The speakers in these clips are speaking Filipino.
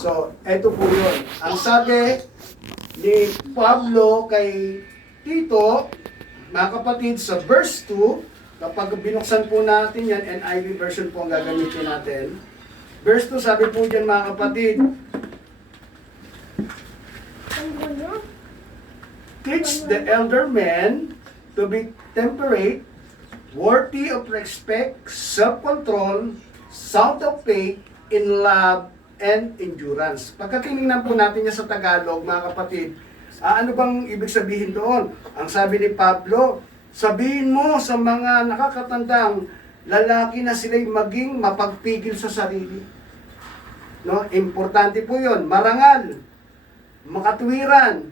So, eto po yun. Ang sabi ni Pablo kay Tito, mga kapatid, sa verse 2, kapag binuksan po natin yan, NIV version po ang gagamitin natin. Verse 2, sabi po dyan mga kapatid, teach the elder men to be temperate, worthy of respect, self-control, sound of faith, in love, and endurance. Pagka tinignan po natin niya sa Tagalog, mga kapatid, ano bang ibig sabihin doon? Ang sabi ni Pablo, sabihin mo sa mga nakakatandang lalaki na sila'y maging mapagpigil sa sarili. No? Importante po yun. Marangal, makatwiran,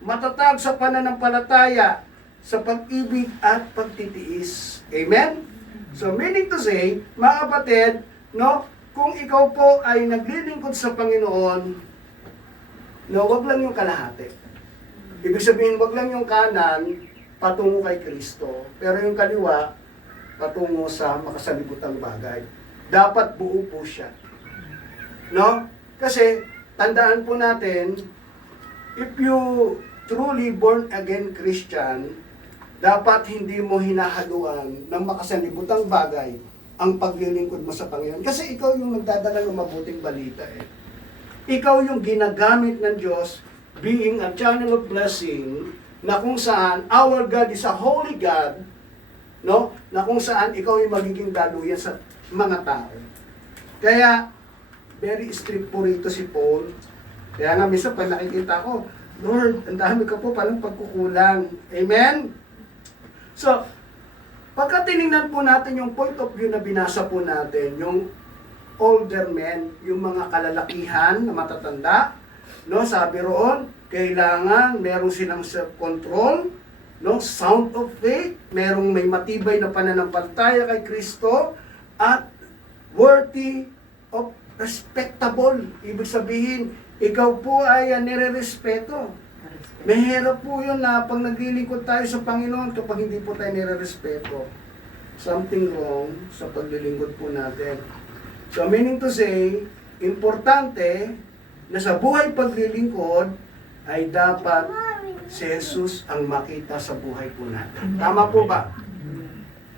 matatag sa pananampalataya, sa pag-ibig at pagtitiis. Amen? So, meaning to say, mga kapatid, no, kung ikaw po ay naglilingkod sa Panginoon, no, wag lang yung kalahati. Ibig sabihin, wag lang yung kanan, patungo kay Kristo. Pero yung kaliwa, patungo sa makasalibutang bagay. Dapat buo po siya. No? Kasi, tandaan po natin, if you truly born again Christian, dapat hindi mo hinahaluan ng makasalibutang bagay ang paglilingkod mo sa Panginoon. Kasi ikaw yung nagdadala ng mabuting balita eh. Ikaw yung ginagamit ng Diyos being a channel of blessing na kung saan our God is a holy God, no? Na kung saan ikaw yung magiging daluyan sa mga tao. Kaya, very strict po rito si Paul. Kaya nga, minsan pag nakikita ko, Lord, ang dami ka po palang pagkukulang. Amen? So, pagka tinignan po natin yung point of view na binasa po natin, yung older men, yung mga kalalakihan na matatanda, no, sabi roon, kailangan meron silang self-control, no, sound of faith, merong may matibay na pananampalataya kay Kristo, at worthy of respectable. Ibig sabihin, ikaw po ay nire-respeto. Mahirap po yun na pag naglilingkod tayo sa Panginoon kapag hindi po tayo nire-respeto. Something wrong sa paglilingkod po natin. So meaning to say, importante na sa buhay paglilingkod ay dapat si Jesus ang makita sa buhay po natin. Tama po ba?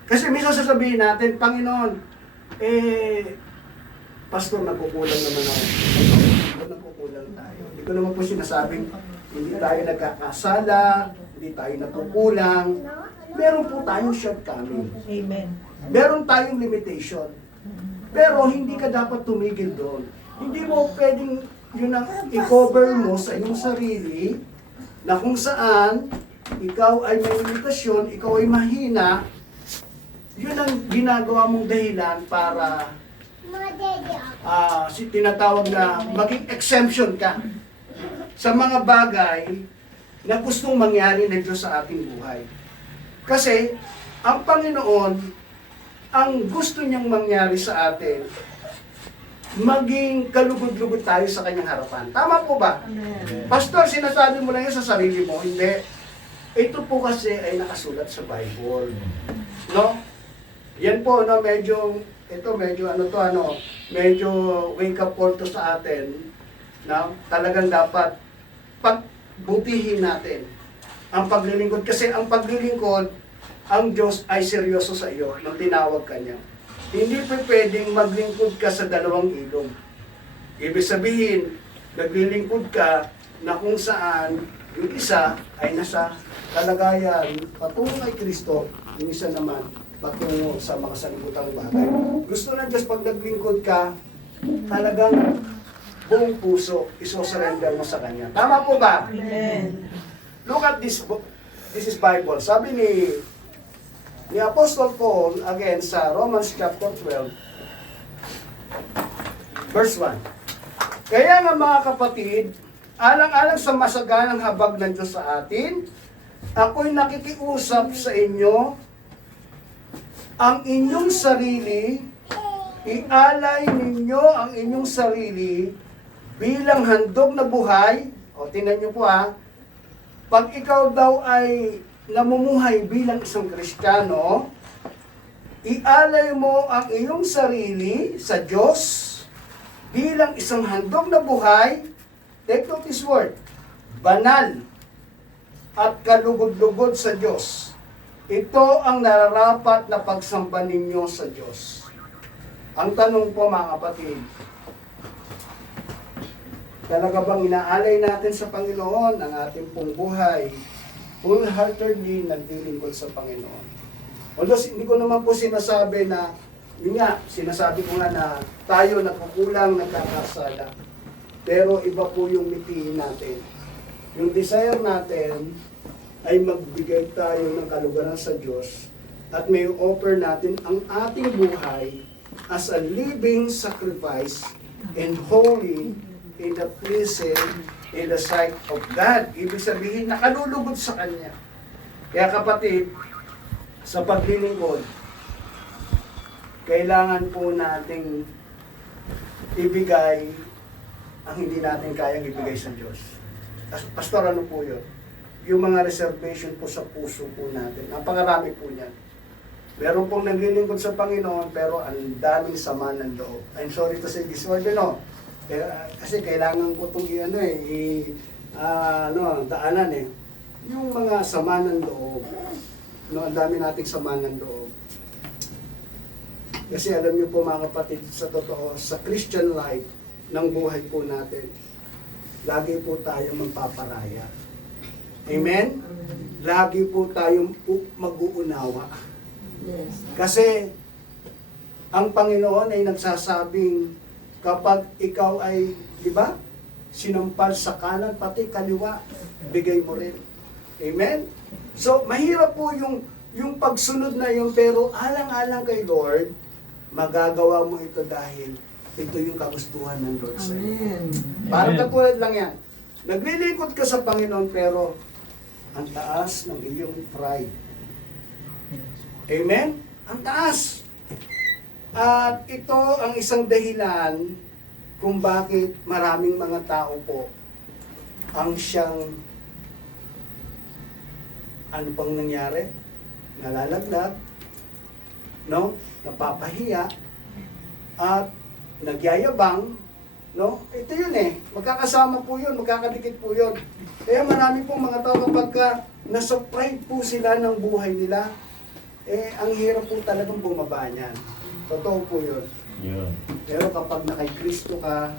Kasi minsan sasabihin natin, Panginoon, Pastor, nagkukulang naman ako. Nagkukulang tayo. Hindi ko naman po sinasabing hindi tayo nagkakasala, hindi tayo napukulang. Meron po tayong shortcoming. Amen. Meron tayong limitation. Pero hindi ka dapat tumigil doon. Hindi mo pwedeng yun ang i-cover mo sa iyong sarili na kung saan ikaw ay may limitasyon, ikaw ay mahina, yun ang ginagawa mong dahilan para tinatawag na maging exemption ka sa mga bagay na gustong mangyari ng Diyos sa ating buhay. Kasi, ang Panginoon, ang gusto niyang mangyari sa atin, maging kalugod-lugod tayo sa kanyang harapan. Tama po ba? Amen. Pastor, sinasabi mo lang yan sa sarili mo. Hindi. Ito po kasi ay nakasulat sa Bible. No? Yan po, no, medyo wake up call to sa atin, na talagang dapat pagbutihin natin ang paglilingkod. Kasi ang paglilingkod, ang Diyos ay seryoso sa iyo nang tinawag ka niya. Hindi pa pwedeng maglingkod ka sa dalawang ilong. Ibig sabihin, naglilingkod ka na kung saan yung isa ay nasa kalagayan patungo kay Kristo, yung isa naman patungo sa mga sanibutang bagay. Gusto ng Diyos pag naglingkod ka, talagang buong puso, isosurrender mo sa Kanya. Tama po ba? Amen. Look at this book. This is Bible. Sabi ni Apostle Paul, again, sa Romans chapter 12, verse 1. Kaya nga mga kapatid, alang-alang sa masaganang habag ng Diyos sa atin, ako'y nakikiusap sa inyo, ang inyong sarili, ialay ninyo ang inyong sarili bilang handog na buhay. O, tingnan nyo po ha, pag ikaw daw ay namumuhay bilang isang Kristiyano, ialay mo ang iyong sarili sa Diyos bilang isang handog na buhay. Take note this word, banal at kalugod-lugod sa Diyos. Ito ang nararapat na pagsamba ninyo sa Diyos. Ang tanong po mga kapatid, talaga bang inaalay natin sa Panginoon ang ating pong buhay, wholeheartedly naglilingkod sa Panginoon? Although hindi ko naman po sinasabi na, yun nga, sinasabi ko nga na tayo nagkukulang, nagkakasala. Pero iba po yung mitiin natin. Yung desire natin ay magbigay tayo ng kalugaran sa Diyos at may offer natin ang ating buhay as a living sacrifice and holy in the pleasing in the sight of God. Ibig sabihin, nakalulugod sa Kanya. Kaya kapatid, sa paglilingkod, kailangan po nating ibigay ang hindi natin kayang ibigay sa Diyos. Pastor, ano po yun? Yung mga reservation po sa puso po natin. Napakarami po niyan. Meron pong naglilingkod sa Panginoon, pero ang daming sama ng loob. I'm sorry to say this word, kasi kailangan ko itong daanan eh. Yung mga sama ng loob. Ang dami nating sama ng loob. Kasi alam niyo po mga kapatid, sa totoo, sa Christian life, ng buhay po natin, lagi po tayo magpaparaya. Amen? Lagi po tayong mag-uunawa. Yes. Kasi, ang Panginoon ay nagsasabing, kapag ikaw ay, di ba, sinampal sa kanan, pati kaliwa, bigay mo rin. Amen? So, mahirap po yung pagsunod na yun, pero alang-alang kay Lord, magagawa mo ito dahil ito yung kagustuhan ng Lord sa iyo. Amen. Parang katulad lang yan. Naglilingkod ka sa Panginoon, pero ang taas ng iyong pride. Amen? Ang taas. At ito ang isang dahilan kung bakit maraming mga tao po ang siyang ano pang nangyari? Nalalaglag, no? Napapahiya, at nagyayabang, no? Ito yun eh. Magkakasama po yun, magkakadikit po yun. Kaya marami pong mga tao kapag nasa pride po sila ng buhay nila, ang hirap po talagang bumaba niyan. Totoo po yun. Yun. Pero kapag nakay Kristo ka,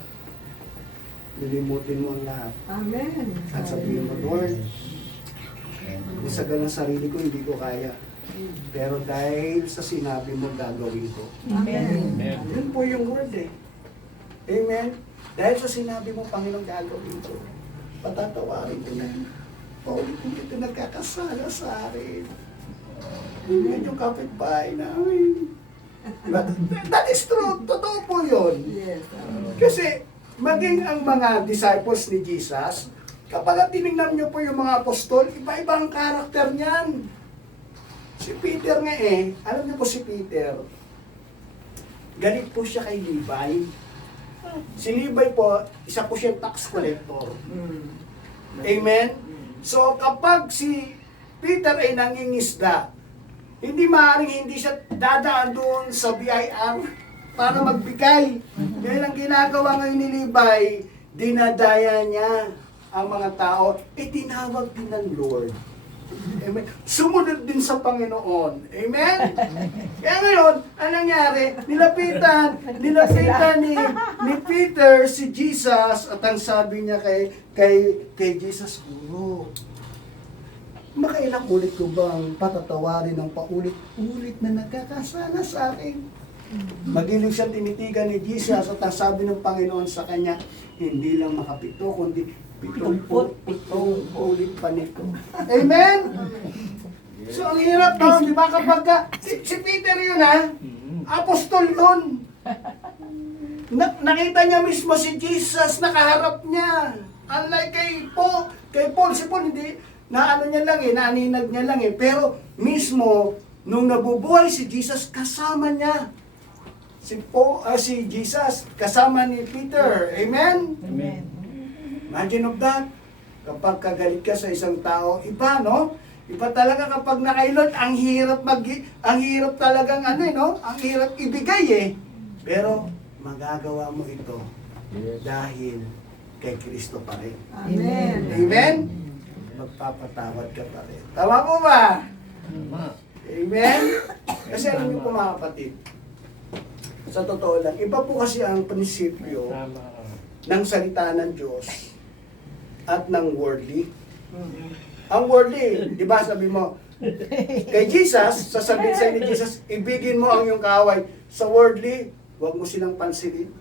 nilimutin mo ang lahat. Amen. At sabihin mo, Lord, sa ganang sarili ko, hindi ko kaya. Pero dahil sa sinabi mo, gagawin ko. Amen. Amen. Yun po yung word eh. Amen? Dahil sa sinabi mo, Panginoon, gagawin ko. Patatawarin ko na. Paulit kung ito nagkakasala sa akin. Yan yung kapitbahay namin. That is true. Totoo po yun. Yes. Kasi maging ang mga disciples ni Jesus, kapag tinignan niyo po yung mga apostol, iba-iba ang karakter niyan. Si Peter nga alam niyo po si Peter, galit po siya kay Levi. Si Levi po, isa po siya tax collector. Amen? So kapag si Peter ay nangingisda, hindi maaaring hindi siya dadaan doon sa BIR para magbigay. Dahil ang ginagawa ngayon ni Levi, dinadaya niya ang mga tao, tinawag din ng Lord. Amen. Sumunod din sa Panginoon. Amen? Kaya ngayon, anong nangyari? Nilapitan ni Peter si Jesus at ang sabi niya kay Jesus, Guro, makailang ulit ko bang patatawarin ng paulit-ulit na nagkakasala sa akin? Magiling siya tinitigan ni Jesus at ang sabi ng Panginoon sa kanya, hindi lang makapito, kundi 70 ulit pa nito. Amen? So ang hirap no, di ba kapag si Peter yun apostol yun. Nakita niya mismo si Jesus, nakaharap niya. Unlike kay Paul, si Paul hindi, naano niya lang naaninag niya lang pero mismo, nung nabubuhay si Jesus, kasama niya. Si Jesus, kasama ni Peter. Amen? Amen. Imagine of that. Kapag kagalit ka sa isang tao, iba, no? Iba talaga kapag nakailot, ang hirap talagang ang hirap ibigay Pero magagawa mo ito dahil kay Kristo pa rin. Amen. Amen? Magpapatawad ka pa rin. Tama po ba? Amen? Kasi alam niyo po mga kapatid, sa totoo lang, iba po kasi ang prinsipyo ng salita ng Diyos at ng worldly. Ang worldly, di ba sabi mo, kay Jesus, sasabihin sa'yo ni Jesus, ibigin mo ang iyong kaaway. Sa worldly, huwag mo silang pansinin.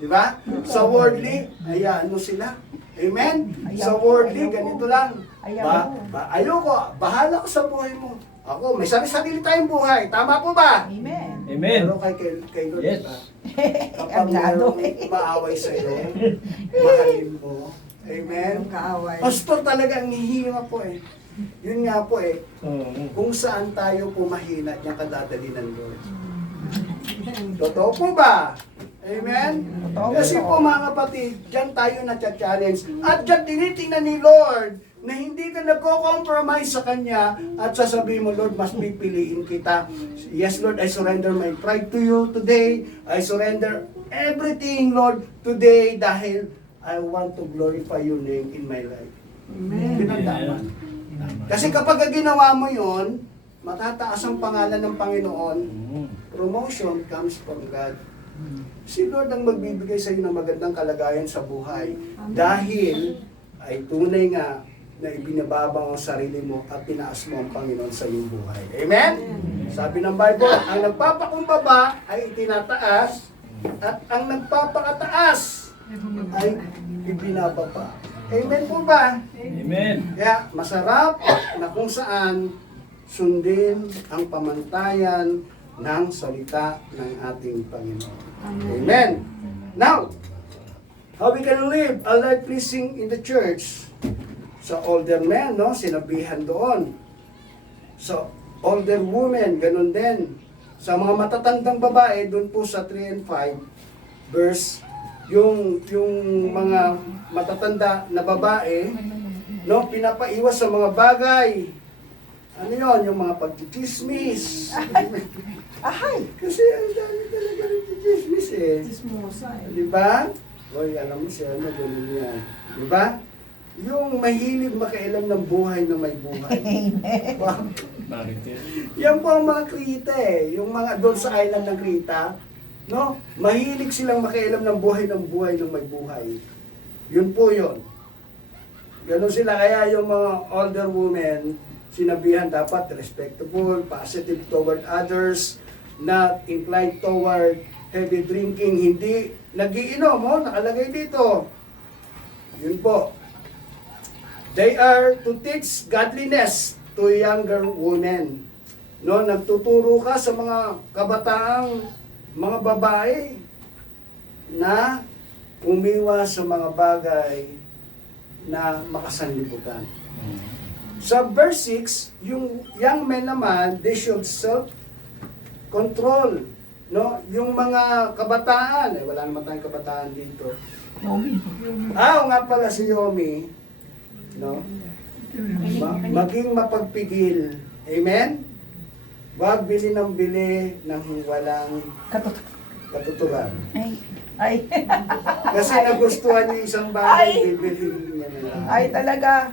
Di ba? Sa worldly, hayaan mo sila. Amen? Sa worldly, ganito lang. Ayoko, bahala ko sa buhay mo. Ako, may sarili tayong buhay. Tama po ba? Amen. Amen. Pero kay Lord, Yes. diba? Kapag mayroong maaway sa'yo, mahalin mo. Amen? Yung kaaway. Pastor talaga ang hihirap po Yun nga po Oo. kung saan tayo po mahina niya kadadali ng Lord. Totoo po ba? Amen? Kasi po mga kapatid, dyan tayo na-challenge. At dyan tinitingnan ni Lord na hindi ka nagko-compromise sa Kanya at sasabihin mo, Lord, mas pipiliin kita. Yes, Lord, I surrender my pride to you today. I surrender everything, Lord, today dahil I want to glorify your name in my life. Amen. Yun ang tama. Kasi kapag ginawa mo yun, matataas ang pangalan ng Panginoon. Promotion comes from God. Si Lord ang magbibigay sa iyo ng magandang kalagayan sa buhay. Dahil ay tunay nga na ibinababa ang sarili mo at tinaas mo ang Panginoon sa iyong buhay. Amen? Sabi ng Bible, ang nagpapakumbaba ay itinataas at ang nagpapakataas ay ibinababa. Amen po ba? Amen. Kaya masarap na kung saan sundin ang pamantayan ng salita ng ating Panginoon. Amen. Now, how we can live a life pleasing in the church? Sa older men, no, sinabihan doon. Sa older women, ganun din. Sa mga matatandang babae, doon po sa 3 and 5, verse, yung mga matatanda na babae, no, pinapaiwas sa mga bagay. Ano yon, yung mga pagtitismis. Ahay! Kasi ang dami talaga ng titismis Chismosa Di ba? Oy, alam mo siya, ganun yan. Di ba? Yung mahilig makailam ng buhay na may buhay. Wow. Bakit yan? Yan po ang mga Krita Yung mga doon sa island ng Krita, no? Mahilig silang makailam ng buhay na may buhay. Yun po yun. Ganon sila. Kaya yung mga older women, sinabihan dapat respectable, positive toward others, not inclined toward heavy drinking, hindi nagiinom, nakalagay dito. Yun po. They are to teach godliness to younger women. No, nagtuturo ka sa mga kabataang mga babae na umiwas sa mga bagay na makasanlibutan. Sa verse 6, yung young men naman, they should self-control. No? Yung mga kabataan, wala naman tayong kabataan dito. Oo nga pala si Yomi, no? Maging mapagpigil. Amen? Huwag bili ng bili ng walang katuturan. Ay. Kasi nagustuhan niya isang bagay, bibilhin niya na lang. Ay, talaga.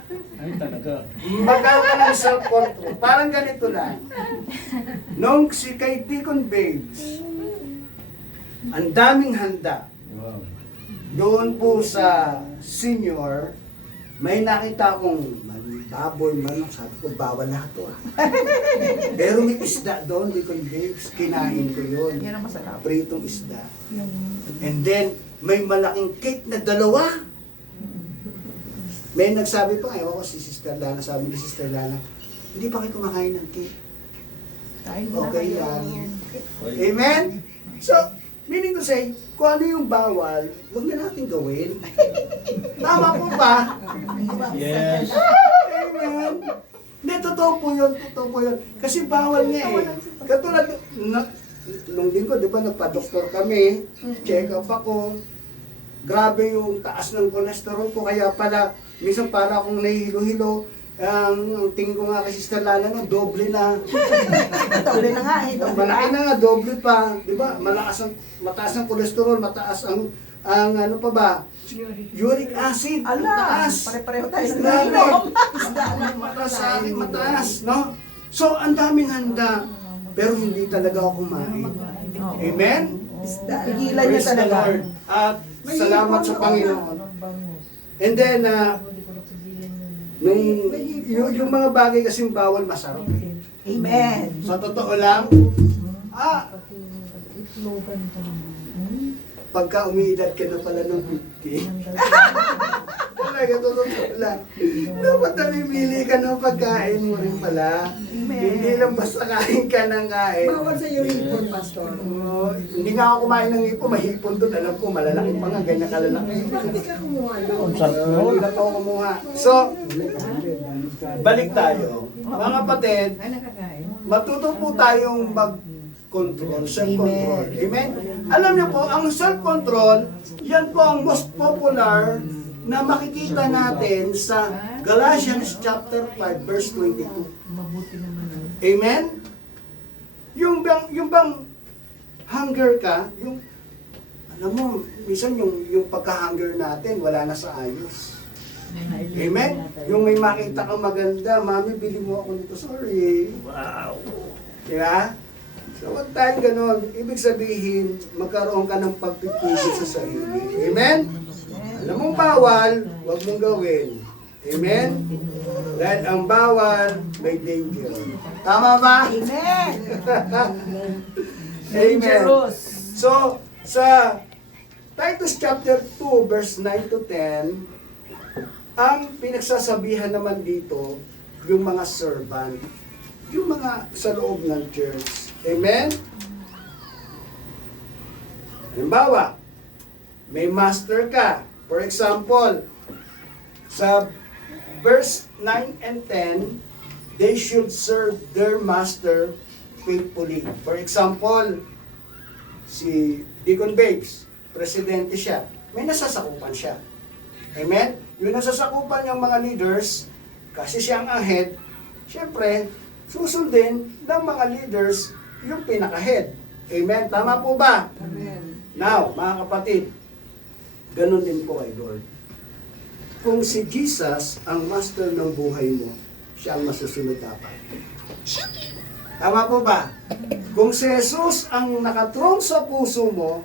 Magkaroon ka ng self-control. Parang ganito lang. Nung si kay Deacon Babes, ang daming handa. Doon po sa senior, may nakita akong baboy, manok. Sabi ko, bawal na ito. Pero may isda doon, Deacon Babes. Kinain ko yun. Yan ang masarap. Pritong isda. And then, may malaking cake na 2. May nagsabi pa, ayaw ko si Sister Lana, sabi ni Sister Lana, hindi pa kayo kumakain ng cake. Okay yan. Amen? So, meaning to say, kung ano yung bawal, huwag na natin gawin. Tama po ba? Yes. Amen? Hindi, totoo po yun. Kasi bawal nga eh. Katulad, nung linggo, di ba, nagpa-doktor kami, check up ako, grabe yung taas ng cholesterol ko, kaya pala, minsan para akong nahihilo-hilo, ang tingin ko nga kay Sister Lana na, doble na. Doble na nga eh. Malaki na nga, doble pa. Di ba? Mataas ang cholesterol, mataas ang ano pa ba? Uric acid. Ala, Mataas. pare-pareho tayo sa Grabe. nalong. Mataas sa akin, mataas, no? So, ang daming handa, pero hindi talaga ako kumain. Amen? Pigilan niya Praise the talaga. Lord. At salamat sa Panginoon. And then, yung mga bagay kasing bawal, masarap. Amen. Sa totoo lang, pagka umiidad ka na pala ng 50, talaga totoo lang, dapat namimili ka ng pagkain mo rin pala. Hindi lang basta kain ka ng kain. Bawal sa iyo hipon, Pastor. Hindi nga ako kumain ng hipon, may hipon doon. Alam ko, malalaki pa nga, ganyan kalalaki. Bakit di ka kumuha doon? Hindi na pa ako kumuha. So, balik tayo. Mga kapatid, matuto po tayong mag-control, self-control. Amen? Alam niyo po, ang self-control, yan po ang most popular na makikita natin sa Galatians chapter 5 verse 22. Amen? Yung bang hunger ka, yung alam mo, minsan yung pagka-hunger natin wala na sa ayos. Amen? Yung may makita kang maganda, mami, bili mo ako nito. Sorry. Wow. Diba? So, huwag tayong ganon. Ibig sabihin, magkaroon ka ng pagpipigil sa sarili. Amen? Alam mong bawal, huwag mong gawin. Amen? Dahil ang bawal, may danger. Tama ba? Amen. Amen. Dangerous. So, sa Titus chapter 2, verse 9 to 10, ang pinagsasabihan naman dito, yung mga servant, yung mga sa loob ng church. Amen? Halimbawa, may master ka. For example, sa verse 9 and 10, they should serve their master faithfully. For example, si Deacon Babes, presidente siya, may nasasakupan siya. Amen? Yung nasasakupan niyang mga leaders, kasi siya ang head, syempre, susundin ng mga leaders yung pinaka-head. Amen? Tama po ba? Amen. Now, mga kapatid, ganun din po kay Lord. Kung si Jesus ang master ng buhay mo, siya ang masusunod dapat. Tama po ba? Kung si Jesus ang nakathrone sa puso mo,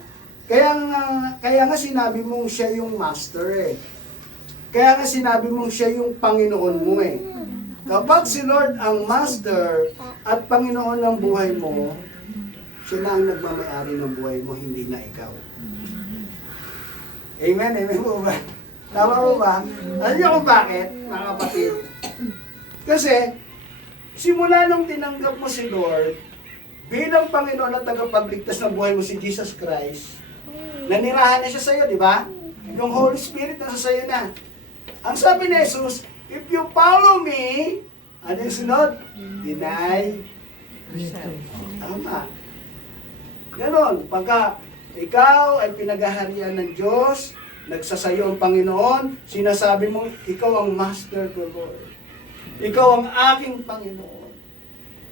kaya nga sinabi mong siya yung master eh. Kaya nga sinabi mong siya yung Panginoon mo eh. Kapag si Lord ang master at Panginoon ng buhay mo, siya na ang nagmamayari ng buhay mo, hindi na ikaw. Amen? Amen po ba? Tama po ba? Alam niyo kung bakit, mga kapatid? Kasi, simula nung tinanggap mo si Lord, bilang Panginoon at tagapagligtas ng buhay mo si Jesus Christ, nanirahan na siya sa'yo, di ba? Yung Holy Spirit nasa sa'yo na. Ang sabi ni Jesus, if you follow me, ano yung sunod? Deny. Tama. Ganon. Pagka ikaw ay pinaghaharian ng Diyos, nagsasayo ang Panginoon, sinasabi mo, ikaw ang Master ko, Lord. Ikaw ang aking Panginoon.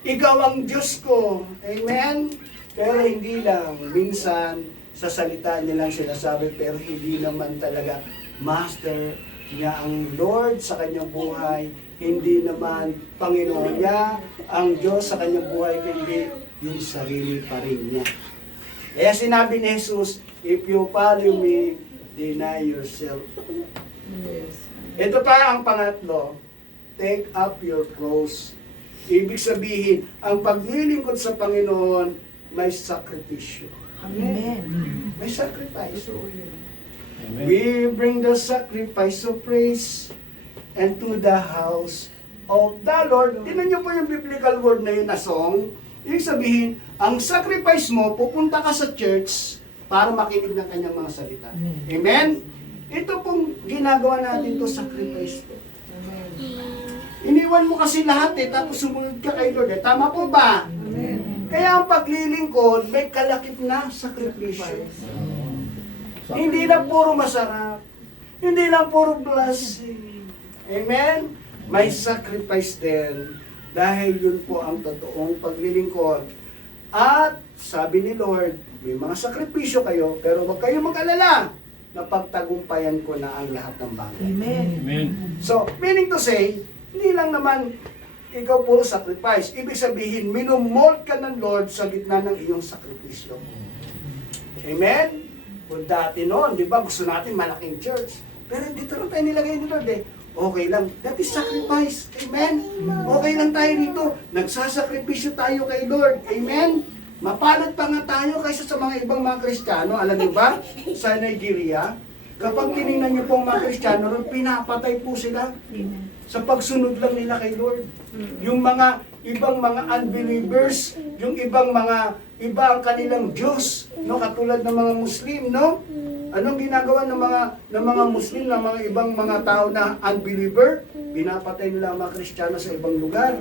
Ikaw ang Diyos ko. Amen? Pero hindi lang. Minsan, sa salita niya lang sinasabi, pero hindi naman talaga Master niya ang Lord sa kanyang buhay. Hindi naman Panginoon niya ang Diyos sa kanyang buhay, kundi yung sarili pa rin niya. Kaya sinabi ni Jesus, if you follow me, deny yourself. Ito pa ang pangatlo, take up your cross. Ibig sabihin, ang paglilingkod sa Panginoon, may sakripisyo. Amen. May sacrifice. Amen. We bring the sacrifice of praise and to the house of the Lord. Tingnan niyo po yung biblical word na yun na song. Ibig sabihin, ang sacrifice mo, pupunta ka sa church para makinig ng kanyang mga salita. Amen? Ito pong ginagawa natin to sacrifice to. Iniwan mo kasi lahat tapos sumunod ka kay Lord. Tama po ba? Amen. Kaya ang paglilingkod, may kalakip na sakripisyo. Hindi lang puro masarap. Hindi lang puro blessing. Amen? May sacrifice din. Dahil yun po ang totoong paglilingkod. At sabi ni Lord, may mga sakripisyo kayo, pero huwag kayo mag-alala na pagtagumpayan ko na ang lahat ng bagay. Amen. Amen. So, meaning to say, hindi lang naman ikaw puro sacrifice. Ibig sabihin, minumold ka ng Lord sa gitna ng iyong sakripisyo. Amen? Kung dati noon, di ba, gusto natin malaking church. Pero dito lang tayo nilagay ni Lord Okay lang. That is sacrifice. Amen? Okay lang tayo dito. Nagsasakripisyo tayo kay Lord. Amen? Mapalad pa nga tayo kaysa sa mga ibang mga Kristiyano. Alam niyo ba? Sa Nigeria, kapag tinignan niyo po ang mga Kristiyano, pinapatay po sila sa pagsunod lang nila kay Lord. Yung mga ibang mga unbelievers, yung ibang mga iba ang kanilang Diyos, no, katulad ng mga Muslim, no? Anong ginagawa ng mga Muslim, ng mga ibang mga tao na unbeliever? Pinapatay nila ang mga Kristiyano sa ibang lugar.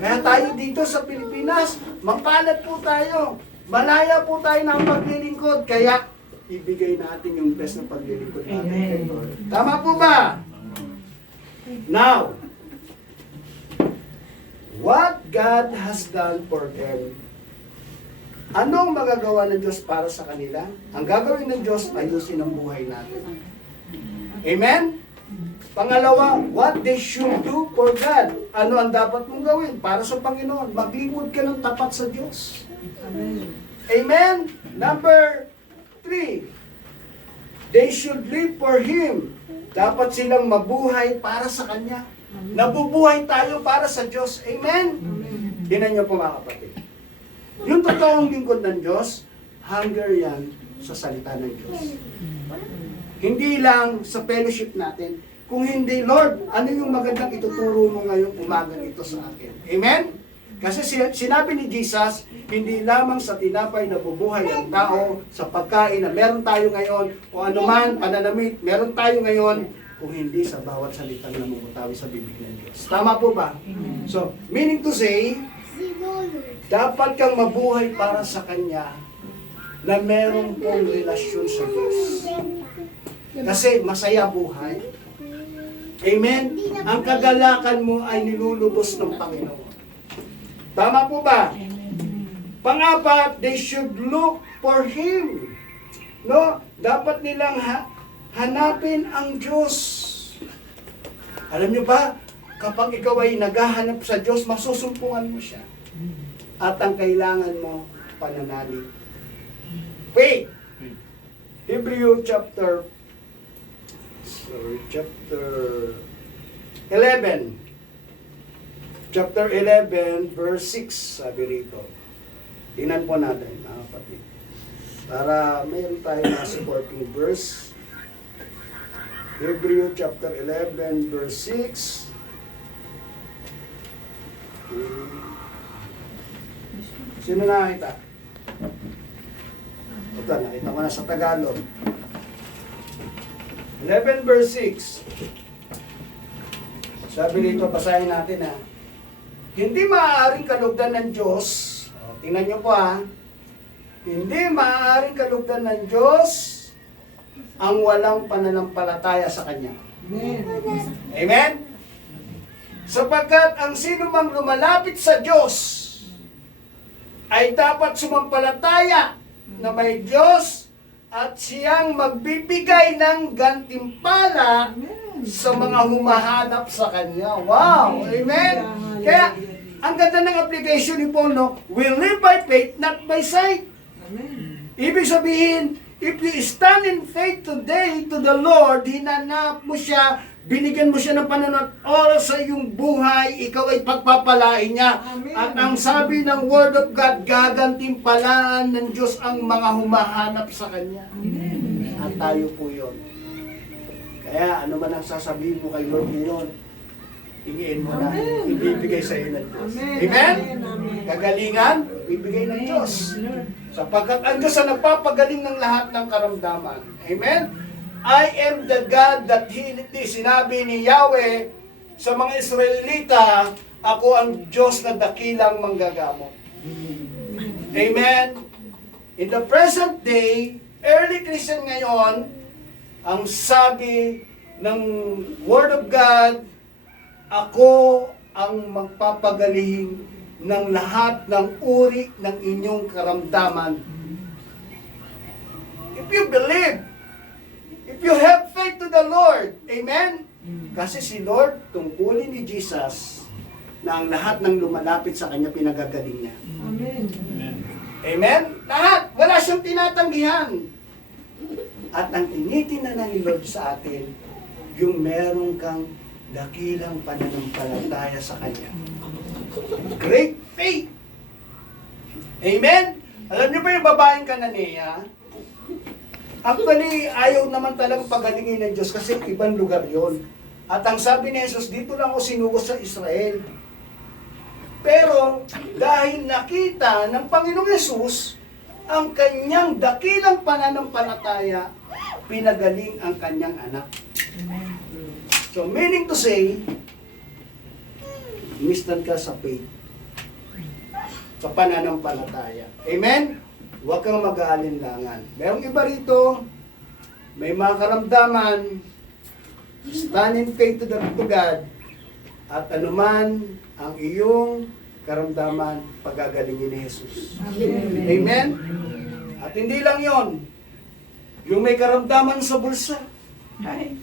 Kaya tayo dito sa Pilipinas, mapalad po tayo. Malaya po tayo ng paglilingkod. Kaya ibigay natin yung best na paglilingkod natin kay Lord. Tama po ba? Now, what God has done for them, anong magagawa ng Diyos para sa kanila? Ang gagawin ng Diyos, ayusin ang buhay natin. Amen? Pangalawa, what they should do for God. Ano ang dapat mong gawin para sa Panginoon? Maglingkod ka ng tapat sa Diyos. Amen? Number 3, they should live for Him. Dapat silang mabuhay para sa Kanya. Nabubuhay tayo para sa Diyos. Amen? Tinan niyo po mga kapatid. Yung totoong lingkod ng Diyos, hunger yan sa salita ng Diyos. Hindi lang sa fellowship natin. Kung hindi, Lord, ano yung magandang ituturo mo ngayong umagang ito sa akin? Amen? Kasi sinabi ni Jesus, hindi lamang sa tinapay na bubuhay ang tao, sa pagkain na meron tayo ngayon, o anuman, pananamit, meron tayo ngayon, kung hindi sa bawat salitang namumutawi sa bibig ng Diyos. Tama po ba? So, meaning to say, dapat kang mabuhay para sa Kanya na meron pong relasyon sa Diyos. Kasi masaya buhay. Amen? Ang kagalakan mo ay nilulubos ng Panginoon. Tama po ba? Pang-apat, they should look for Him. No? Dapat nilang hanapin ang Diyos. Alam niyo ba, kapag ikaw ay naghahanap sa Diyos, masusumpungan mo siya. At ang kailangan mo, pananalig. Faith. Hebrew chapter 11. Chapter 11, verse 6, sabi rito. Tingnan po natin, mga kapatid. Para mayroon tayo na supporting verse. Hebrew chapter 11, verse 6. Sino nakakita? Ito, nakita ko na sa Tagalog. 11 verse 6. Sabi dito, basahin natin ha. Hindi maaaring kalugdan ng Diyos. O, tingnan nyo po ha. Hindi maaaring kalugdan ng Diyos ang walang pananampalataya sa Kanya. Amen? Sapagkat ang sino mang lumalapit sa Diyos ay dapat sumampalataya na may Diyos at siyang magbibigay ng gantimpala sa mga humahanap sa Kanya. Wow! Amen? Kaya, ang ganda ng application ni Paul, no? We live by faith, not by sight. Ibig sabihin, if you stand in faith today to the Lord, hinanap mo siya, binigyan mo siya ng panana't oras sa iyong buhay, ikaw ay pagpapalain niya. Amen. At ang sabi ng Word of God, gagantimpalaan ng Diyos ang mga humahanap sa Kanya. At tayo po yun. Kaya ano man ang sasabihin mo kay Lord ngayon, tingin mo na, ibibigay sa iyo ng Diyos. Amen? Kagalingan, ibibigay ng Diyos. Sapagkat ang Diyos ang nagpapagaling ng lahat ng karamdaman. Amen? I am the God that healeth thee. Sinabi ni Yahweh sa mga Israelita, ako ang Diyos na dakilang manggagamot. Amen? In the present day, early Christian ngayon, ang sabi ng Word of God, ako ang magpapagaling ng lahat ng uri ng inyong karamdaman. If you believe, if you have faith to the Lord, amen? Kasi si Lord, tungkulin ni Jesus na ang lahat ng lumalapit sa Kanya pinagagaling niya. Amen? Lahat. Wala siyang tinatanggihan. At ang tinitinan ni Lord sa atin, yung meron kang dakilang pananampalataya sa Kanya. Great faith. Amen? Alam niyo ba yung babaeng Kananea? Actually, ayaw naman talagang pagalingin ng Diyos kasi ibang lugar yon. At ang sabi ni Jesus, dito lang ako sinugos sa Israel. Pero dahil nakita ng Panginoong Jesus ang kanyang dakilang pananampalataya, pinagaling ang kanyang anak. So meaning to say, mistan ka sa faith, sa pananampalataya. Amen? Huwag kang mag-aalinlangan. Merong iba rito, may mga karamdaman, stand in faith to God, at anuman ang iyong karamdaman, pagagalingin ni Jesus. Amen? At hindi lang yon, yung may karamdaman sa bulsa,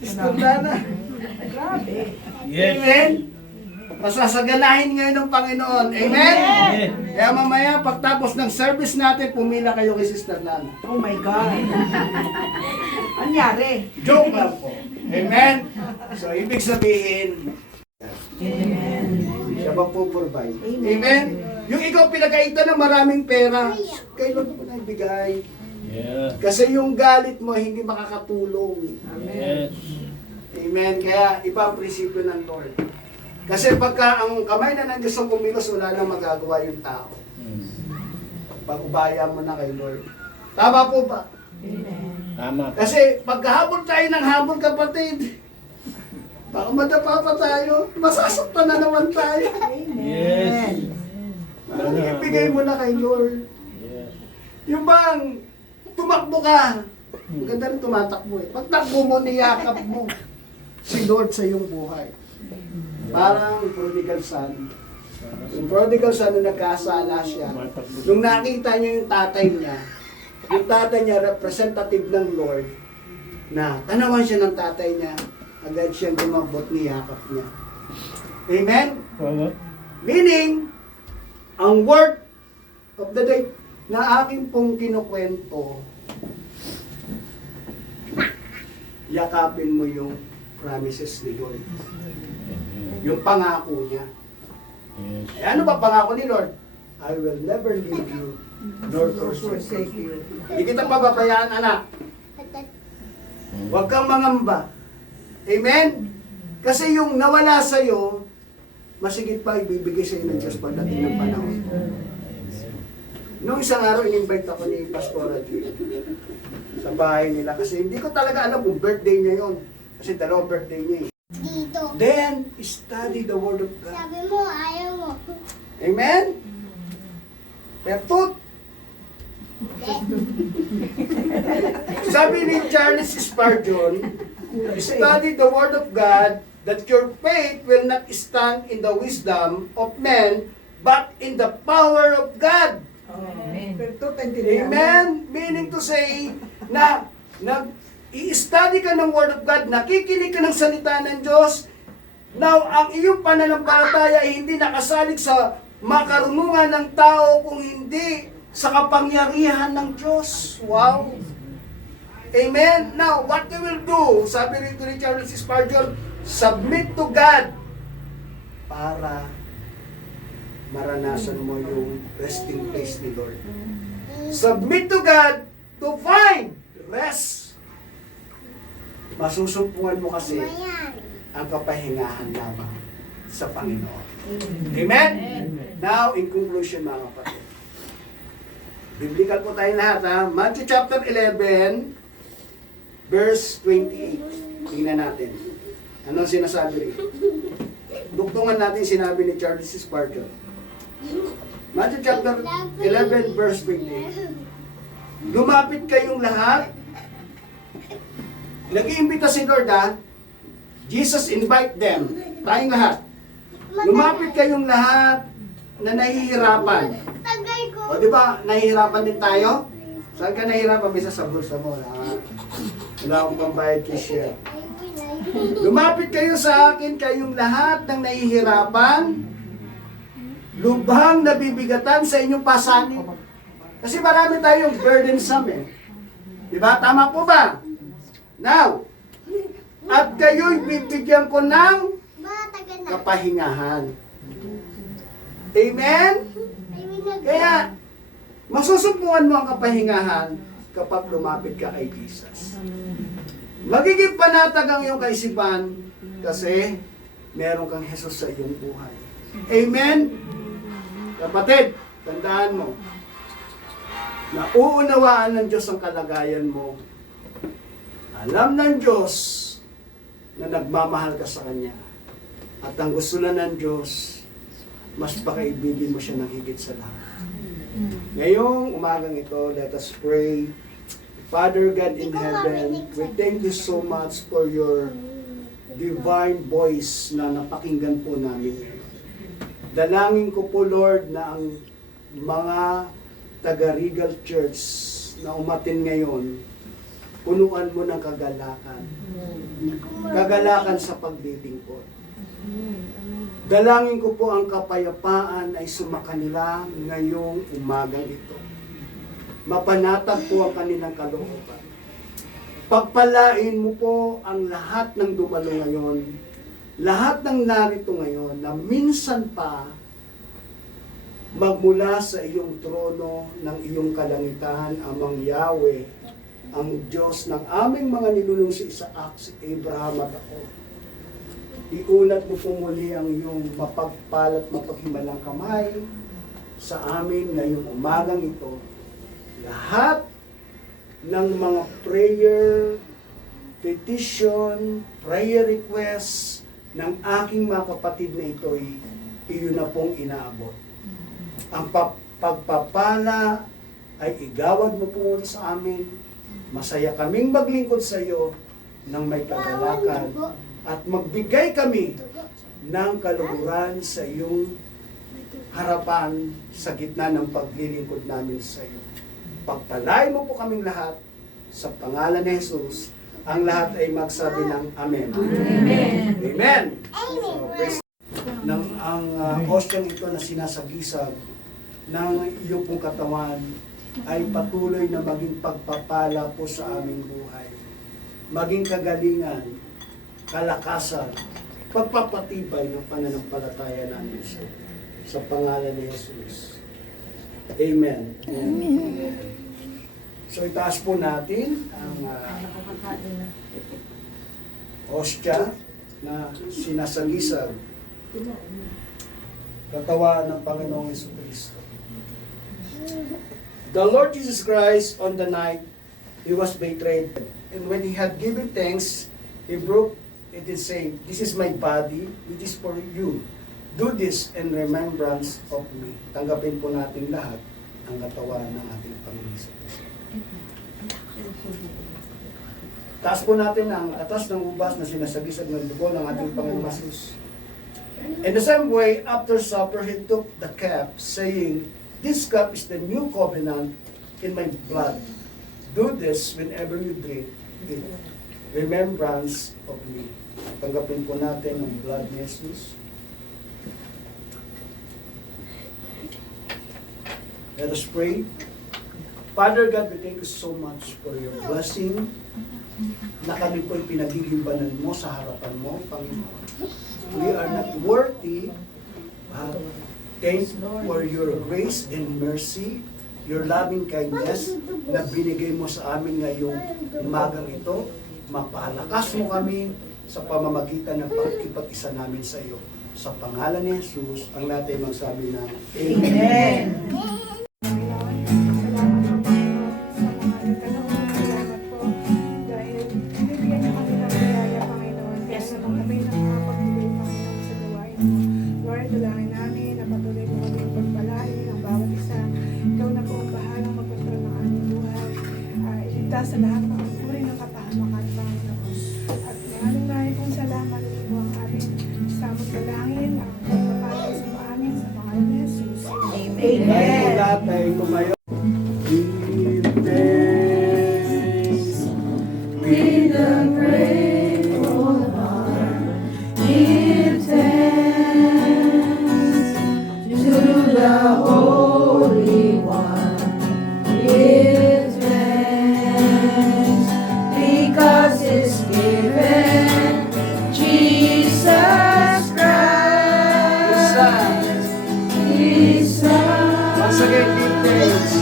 iskanda na. Grabe. Amen? Masasaganahin ngayon ng Panginoon. Amen? Kaya mamaya, pagtapos ng service natin, pumila kayo kay Sister Lana. Oh my God. Anyari? Joke lang po. Amen? So, ibig sabihin, siya magpuprovide. Amen? Yung ikaw pinagkaitan ng maraming pera, kay Lord mo na ibigay. Kasi yung galit mo, hindi makakatulong. Amen? Kaya, iba ang prinsipyo ng Lord. Kasi pagka ang kamay na ng Diyos ang kumilos, wala nang magagawa yung tao. Pag-ubaya mo na kay Lord. Tama po ba? Tama. Kasi pagkahabol tayo ng habol, kapatid, baka madapa pa tayo, masasaktan na naman tayo. Amen. Parang ibigay mo na kay Lord. Yes. Yung bang tumakbo ka, ang ganda rin tumatakbo eh. Pagtakbo mo, niyakap mo si Lord sa iyong buhay. Parang prodigal son. Yung prodigal son, nung nagkasala siya, nung nakita niya yung tatay niya representative ng Lord, na tanawan siya ng tatay niya, agad siyang gumabot, niyakap niya. Amen? Meaning, ang word of the day na aking pong kinukwento, yakapin mo yung promises ni Lord. Yung pangako niya. Yes. Eh, ano ba pangako ni Lord? I will never leave you, nor forsake you. Hindi kita pababayaan, anak. Huwag kang mangamba. Amen? Kasi yung nawala sa'yo, masigit pa ibibigay sa inyo ng Diyos pagdating ng panahon. Noong isang araw, in-invite ako ni Pastora G sa bahay nila kasi hindi ko talaga alam kung birthday niya yon. Kasi dalawang birthday niya eh. Dito. Then, study the Word of God. Sabi mo, ayaw mo. Amen? Pertut. Sabi ni Charles Spurgeon, study the Word of God that your faith will not stand in the wisdom of men, but in the power of God. Pero taintindihan. Amen? Meaning to say, na i-study ka ng Word of God, nakikinig ka ng salita ng Diyos, now, ang iyong pananampalataya ay hindi nakasalig sa makarunungan ng tao, kung hindi sa kapangyarihan ng Diyos. Wow! Amen? Now, what you will do, sabi rito ni Charles Spurgeon, submit to God para maranasan mo yung resting place ni Lord. Submit to God to find rest. Masusumpungan mo kasi Ayan. ang kapahingahan lamang sa Panginoon. Amen? Now, in conclusion mga kapatid, biblical po tayo lahat ha. Matthew chapter 11, verse 28. Tingnan natin. Ano sinasabi rito? Dugtungan natin sinabi ni Charles Spurgeon. Matthew chapter 11, verse 28. Lumapit kayong lahat. Nag-iimbita si Lord ha. Jesus invite them. Tayong lahat. Lumapit kayong lahat na nahihirapan. Tagay ko. O di ba, nahihirapan din tayo? Saan ka nahihirapan? Bisa sa bulsa mo. Wala akong pambayad cashier. Lumapit kayo sa akin, kayong lahat ng nahihirapan, lubhang nabibigatan sa inyong pasanin. Kasi marami tayong burdensome eh. Di ba? Tama po ba? Now, at kayo'y bibigyan ko ng Taga na. kapahingahan. Amen? Kaya, masusumpungan mo ang kapahingahan kapag lumapit ka kay Jesus. Magiging panatag ang iyong kaisipan kasi meron kang Jesus sa iyong buhay. Amen? Kapatid, tandaan mo, na uunawaan ng Diyos ang kalagayan mo. Alam ng Diyos na nagmamahal ka sa Kanya. At ang gusto na ng Diyos, mas pakaibigin mo siya ng higit sa lahat. Ngayong umagang ito, let us pray. Father God in heaven, we thank you so much for your divine voice na napakinggan po namin. Dalangin ko po Lord na ang mga taga-Regal Church na umatin ngayon, punuan mo ng kagalakan. Kagalakan sa paglilingkod. Dalangin ko po ang kapayapaan ay sumakanila ngayong umagang ito. Mapanatag po ang kanilang kalooban. Pagpalain mo po ang lahat ng dumalo ngayon, lahat ng narito ngayon na minsan pa magmula sa iyong trono ng iyong kalangitan, amang Yahweh, ang Diyos ng aming mga nilulung si Isaac, si Abraham at ako. Iunat mo po muli ang iyong mapagpalat, mapaghimalang kamay sa amin ngayong umagang ito. Lahat ng mga prayer, petition, prayer requests ng aking mga kapatid na ito'y iyon na pong inaabot. Ang pagpapala ay igawad mo po sa amin. Masaya kaming maglingkod sa iyo ng may kagalakan at magbigay kami ng kaluguran sa iyong harapan sa gitna ng paglilingkod namin sa iyo. Pagpalain mo po kaming lahat sa pangalan ni Jesus. Ang lahat ay magsabi ng Amen. Amen. Amen. So, praise ng ang ocean ito na sinasagisag ng iyong pong katawan ay patuloy na maging pagpapala po sa aming buhay. Maging kagalingan, kalakasan, pagpapatibay ng pananampalataya namin sa pangalan ni Jesus. Amen. Amen. So itaas po natin ang hostya na sinasagisag katawan ng Panginoong Jesucristo. The Lord Jesus Christ, on the night He was betrayed, and when He had given thanks, He broke it and saying, "This is my body, which is for you. Do this in remembrance of me." Tanggapin po natin lahat ang katawan ng ating Panginoon Jesucristo. Taas po natin ang atas ng ubas na sinasabisag ng dugo ng ating Panginoon Jesus. In the same way, after supper, He took the cup, saying, "This cup is the new covenant in my blood. Do this whenever you drink it. Remembrance of me." Tanggapin po natin ang blood ni Jesus. Let us pray. Father God, we thank you so much for your blessing na kami po'y pinagigimbanan mo sa harapan mo, Panginoon. We are not worthy, but thank you for your grace and mercy, your loving kindness na binigay mo sa amin ngayong umagang ito. Mapalakas mo kami sa pamamagitan ng pagkipag-isa namin sa iyo. Sa pangalan ni Jesus, ang lahat ay magsabi ng Amen. Salamat po dahil binibigyan niyo kami ng biyaya, Panginoon. Kaya naman kami nakakapagtuloy, Panginoon, sa gawain mo. Lord, dalangin namin na patuloy mo kami pagpalain ang bawat isa. Ikaw na po ang bahalang magkontrol ng aming buhay. Iligtas sa lahat ng uri ng kapahamakan, Panginoon. At mahalong kong salamat mo ang aming samot dalangin, ang pagpapalay sa amin sa pangalan ni Jesus. Amen. Tayo po lahat ay tumayo. Give thanks. With a grateful heart, give thanks to the Holy One. Give thanks because it's given Jesus Christ, His Son. Once again, give thanks.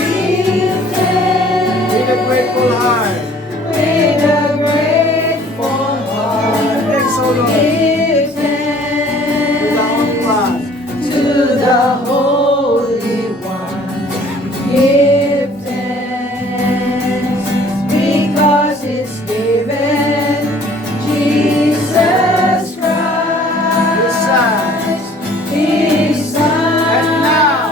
Give thanks. With a grateful heart. With a grateful heart, Thanks, O Lord. give To the Holy thanks One. to the Holy One. Give thanks because it's given Jesus Christ, His Son. And now,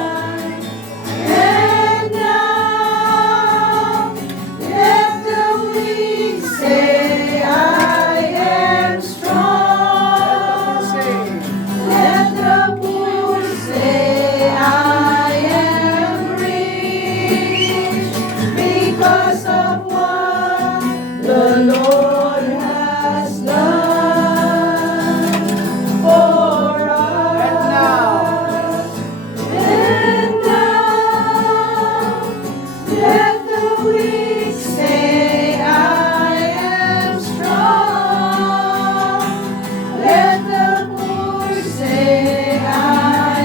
And now, let the weak say, I am strong. sing. Let the poor say, I am rich, because of what the Lord has done for And now, us. And now, let the weak say, I am strong. Let the poor say, I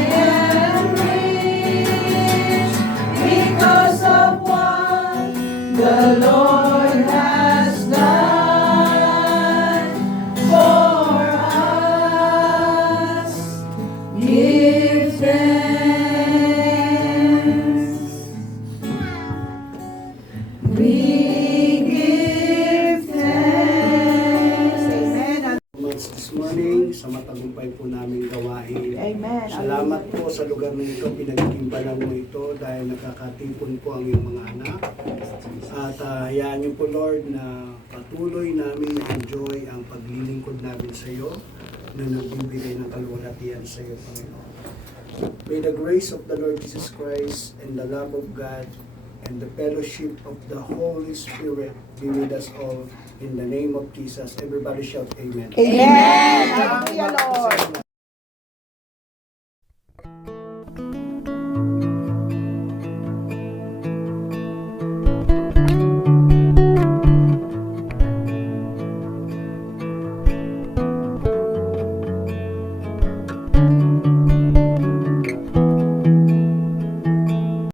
am rich, because of what the Lord has done for us. Give thanks. We give thanks. Amen. much this morning sa matagumpay po namin gawain. Amen. Salamat po sa lugar na ito, pinagkimbalan mo ito dahil nakakatipon po ang iyong mga anak. At hayaan niyo po Lord na patuloy namin na-enjoy ang paglilingkod namin sa iyo na nagbibigay ng kaluwalhatian sa iyo, Panginoon. May the grace of the Lord Jesus Christ and the love of God and the fellowship of the Holy Spirit be with us all in the name of Jesus. Everybody shout Amen. Amen. Hallelujah, Lord.